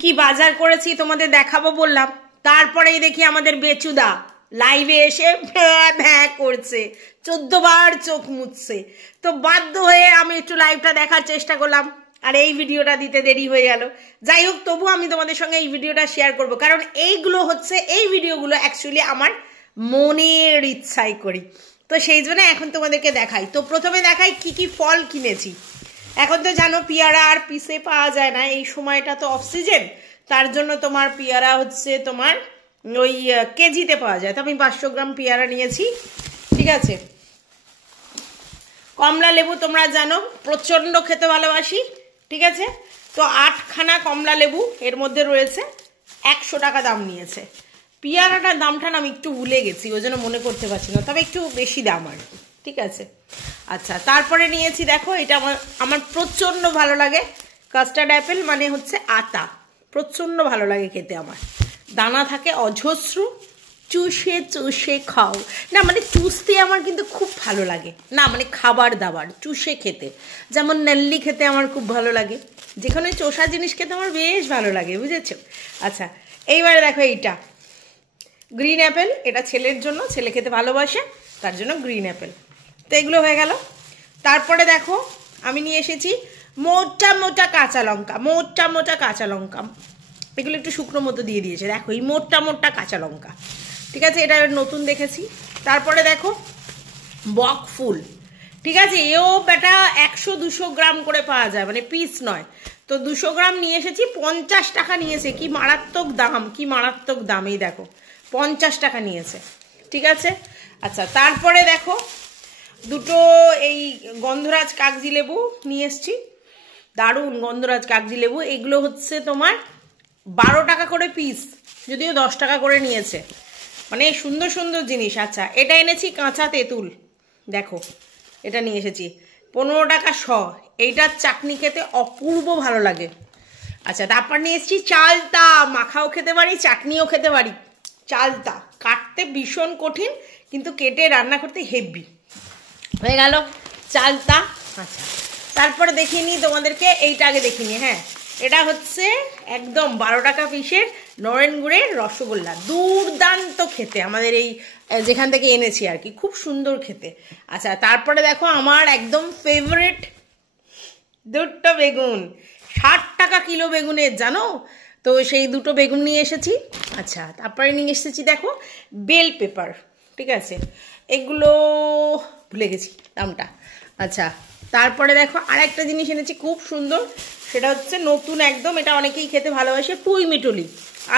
কি বাজার করেছি তোমাদের দেখাবো বললাম, তারপরেই দেখি আমাদের বেচুদা লাইভে এসে ভ্যাঁ ভ্যাঁ করছে, 14 বার চোখ মুছছে। তো বাধ্য হয়ে আমি একটু লাইভটা দেখার চেষ্টা করলাম, আর এই ভিডিওটা দিতে দেরি হয়ে গেল। যাই হোক, তবু আমি তোমাদের সঙ্গে এই ভিডিওটা শেয়ার করব, কারণ এইগুলো হচ্ছে, এই ভিডিওগুলো অ্যাকচুয়ালি আমার মনের ইচ্ছাই করি। তো সেই জন্য এখন তোমাদেরকে দেখাই। তো প্রথমে দেখাই কি কি ফল কিনেছি। এখন তো জানো পেয়ারা আর পিসে পাওয়া যায় না, এই সময়টা তো অফ সিজন, তার জন্য তোমার পেয়ারা হচ্ছে তোমার ওই কেজিতে পাওয়া যায়। তো আমি 500 গ্রাম পেয়ারা নিয়েছি, ঠিক আছে। কমলা লেবু তোমরা জানো প্রচণ্ড খেতে ভালোবাসি, ঠিক আছে। তো 8খানা কমলা লেবু এর মধ্যে রয়েছে, 100 টাকা দাম নিয়েছে। পেয়ারাটার দামটা আমি একটু ভুলে গেছি, ওই জন্য মনে করতে পারছি না, তবে একটু বেশি দাম আর কি, ঠিক আছে। আচ্ছা, তারপরে নিয়েছি দেখো, এটা আমার প্রচণ্ড ভালো লাগে, কাস্টার্ড অ্যাপেল, মানে হচ্ছে আতা, প্রচণ্ড ভালো লাগে খেতে। আমার দানা থাকে অজস্র, চুষে চুষে খাও না, মানে চুষতে আমার কিন্তু খুব ভালো লাগে না, মানে খাবার দাবার চুষে খেতে, যেমন নেল্লি খেতে আমার খুব ভালো লাগে, যেখানে চোষা জিনিস খেতে আমার বেশ ভালো লাগে, বুঝেছো। আচ্ছা, এইবারে দেখো এইটা গ্রিন অ্যাপেল, এটা ছেলের জন্য, ছেলে খেতে ভালোবাসে, তার জন্য গ্রিন অ্যাপেল। তো এগুলো হয়ে গেল। তারপরে দেখো আমি নিয়ে এসেছি মোটা মোটা কাঁচা লঙ্কা, মোটা মোটা কাঁচা লঙ্কা, এগুলো একটু শুকনো মতো দিয়ে দিয়েছে, দেখো এই মোটা মোটা কাঁচা লঙ্কা, ঠিক আছে, এটা নতুন দেখেছি। তারপরে দেখো বক ফুল, ঠিক আছে, এও বেটা 100-200 গ্রাম করে পাওয়া যায়, মানে পিস নয়। তো 200 গ্রাম নিয়ে এসেছি, 50 টাকা নিয়েছে, কি মারাত্মক দাম, কি মারাত্মক দাম, এই দেখো 50 টাকা নিয়েছে, ঠিক আছে। আচ্ছা, তারপরে দেখো দুটো এই গন্ধরাজ কাগজি লেবু নিয়ে এসছি, দারুণ গন্ধরাজ কাগজি লেবু, এগুলো হচ্ছে তোমার 12 টাকা করে পিস, যদিও 10 টাকা করে নিয়েছে, মানে সুন্দর সুন্দর জিনিস। আচ্ছা, এটা এনেছি কাঁচা তেঁতুল, দেখো এটা নিয়ে এসেছি 15 টাকা শ, এইটার চাটনি খেতে অপূর্ব ভালো লাগে। আচ্ছা, তারপর নিয়ে এসেছি চালতা, মাখাও খেতে পারি, চাটনিও খেতে পারি। চালতা কাটতে ভীষণ কঠিন, কিন্তু কেটে রান্না করতে হেভি, হয়ে গেল চালতা। আচ্ছা, তারপরে দেখিয়ে নিই তোমাদেরকে, এইটা আগে দেখিনি, হ্যাঁ, এটা হচ্ছে একদম 12 টাকা পিসের নরেন গুড়ের রসগোল্লা, দুর্দান্ত খেতে, আমাদের এই যেখান থেকে এনেছি আর কি, খুব সুন্দর খেতে। আচ্ছা, তারপরে দেখো আমার একদম ফেভারিট দুটো বেগুন, 60 টাকা কিলো বেগুনের, জানো তো, সেই দুটো বেগুন নিয়ে এসেছি। আচ্ছা, তারপরে নিয়ে এসেছি দেখো বেল পেপার, ঠিক আছে, এগুলো ভুলে গেছি দামটা। আচ্ছা, তারপরে দেখো আরেকটা জিনিস এনেছি খুব সুন্দর, সেটা হচ্ছে নতুন একদম, এটা অনেকেই খেতে ভালোবাসে, পুঁই মিটুলি।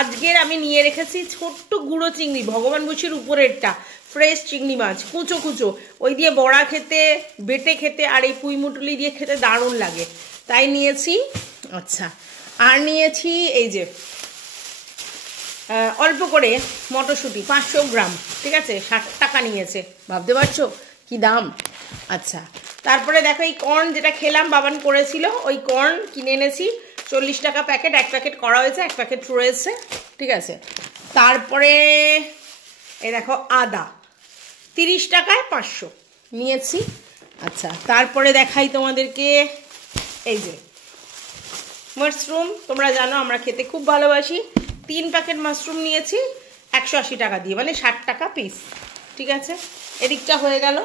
আজকের আমি নিয়ে রেখেছি ছোট্ট গুঁড়ো চিংড়ি, ভগবান বুঝির উপরেরটা, ফ্রেশ চিংড়ি মাছ, কুচো কুচো, ওই দিয়ে বড়া খেতে, বেটে খেতে, আর এই পুঁই মিটুলি দিয়ে খেতে দারুণ লাগে, তাই নিয়েছি। আচ্ছা, আর নিয়েছি এই যে অল্প করে মটরশুঁটি 500 গ্রাম, ঠিক আছে, 60 টাকা নিয়েছে, ভাবতে পারছো কি দাম। আচ্ছা, তারপরে দেখো এই কর্ন, যেটা খেলাম বাবান করেছিল, ওই কর্ন কিনে এনেছি, 40 টাকা প্যাকেট, 1 প্যাকেট করা হয়েছে, 1 প্যাকেট রয়েছে, ঠিক আছে। তারপরে এই দেখো আদা, 30 টাকায় 500 নিয়েছি। আচ্ছা, তারপরে দেখাই তোমাদেরকে এই যে মাশরুম, তোমরা জানো আমরা খেতে খুব ভালোবাসি, 3 প্যাকেট মাশরুম নিয়েছি 180 টাকা দিয়ে, মানে 60 টাকা পিস, ঠিক আছে, এদিকটা হয়ে গেল।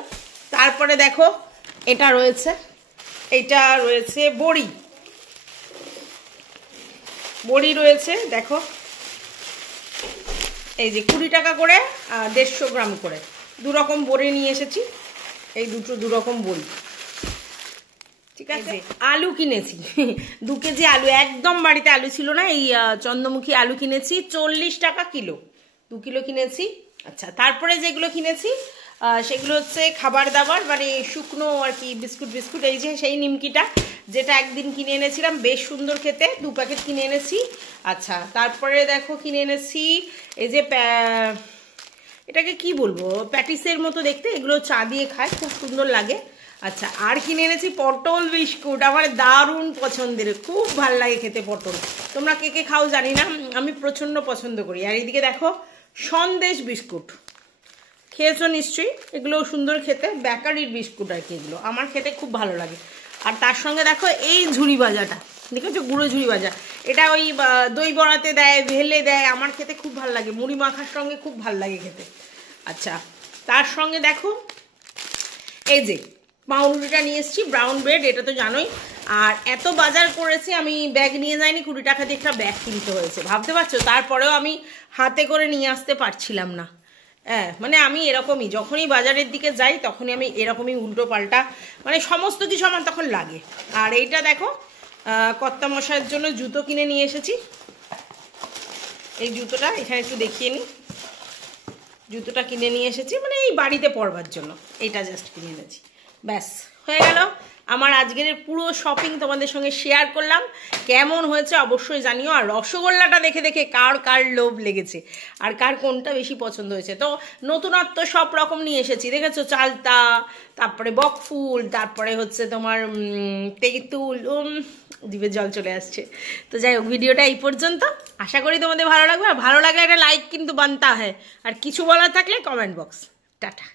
তারপরে দেখো এটা রয়েছে, এইটা রয়েছে বড়ি, বড়ি রয়েছে দেখো, এই যে 20 টাকা করে, 150 গ্রাম করে, 2 রকম বড়ি নিয়ে এসেছি, এই দুটো 2 রকম বড়ি, ঠিক আছে। আলু কিনেছি 2 কেজি আলু, একদম বাড়িতে আলু ছিল না, এই চন্দ্রমুখী আলু কিনেছি, 40 টাকা কিলো, 2 কিলো কিনেছি। আচ্ছা, তারপরে যেগুলো কিনেছি সেগুলো হচ্ছে খাবার দাবার, মানে শুকনো আর কি, বিস্কুট বিস্কুট, এই যে সেই নিমকিটা, যেটা একদিন কিনে এনেছিলাম, বেশ সুন্দর খেতে, 2 প্যাকেট কিনে এনেছি। আচ্ছা, তারপরে দেখো কিনে এনেছি এই যে এটাকে কি বলবো, প্যাটিসের মতো দেখতে, এগুলো চা দিয়ে খায়, খুব সুন্দর লাগে। আচ্ছা, আর কিনে এনেছি পটল বিস্কুট, আমার দারুণ পছন্দের, খুব ভাল লাগে খেতে পটল, তোমরা কে কে খাও জানি না, আমি প্রচণ্ড পছন্দ করি। আর এইদিকে দেখো সন্দেশ বিস্কুট, খেয়েছো নিশ্চয়ই, এগুলো সুন্দর খেতে, বেকারির বিস্কুট আর কি, এগুলো আমার খেতে খুব ভালো লাগে। আর তার সঙ্গে দেখো এই ঝুড়ি ভাজাটা, দেখেছো গুঁড়ো ঝুড়ি ভাজা, এটা ওই দই বড়াতে দেয়, ভেলে দেয়, আমার খেতে খুব ভালো লাগে, মুড়ি মাখার সঙ্গে খুব ভালো লাগে খেতে। আচ্ছা, তার সঙ্গে দেখো এই যে পাউরুটিটা নিয়ে এসেছি, ব্রাউন ব্রেড, এটা তো জানোই। আর এত বাজার করেছি আমি, ব্যাগ নিয়ে যাইনি, 20 টাকা দিয়ে একটা ব্যাগ কিনতে হয়েছে, ভাবতে পারছো? তারপরেও আমি হাতে করে নিয়ে আসতে পারছিলাম না। হ্যাঁ, মানে আমি এরকমই, যখনই বাজারের দিকে যাই তখনই আমি এরকমই উল্টো পাল্টা, মানে সমস্ত কিছু আমার তখন লাগে। আর এইটা দেখো কর্তা মশাইয়ের জন্য জুতো কিনে নিয়ে এসেছি। এই জুতোটা এখানে একটু দেখিয়ে নিই, জুতোটা কিনে নিয়ে এসেছি মানে এই বাড়িতে পরবার জন্য, এইটা জাস্ট কিনে এনেছি, ব্যাস হয়ে গেল। আমার আজকের পুরো শপিং তোমাদের সঙ্গে শেয়ার করলাম, কেমন হয়েছে অবশ্যই জানিও। আর রসগোল্লাটা দেখে দেখে কার কার লোভ লেগেছে আর কার কোনটা বেশি পছন্দ হয়েছে। তো নতুনত্ব সব রকম নিয়ে এসেছি, দেখেছো, চালতা, তারপরে বকফুল, তারপরে হচ্ছে তোমার তেঁতুল, জিভে জল চলে আসছে। তো যাই হোক, ভিডিওটা এই পর্যন্ত, আশা করি তোমাদের ভালো লাগবে। আর ভালো লাগলে একটা লাইক কিন্তু বানতা হয়, আর কিছু বলার থাকলে কমেন্ট বক্স। টাটা।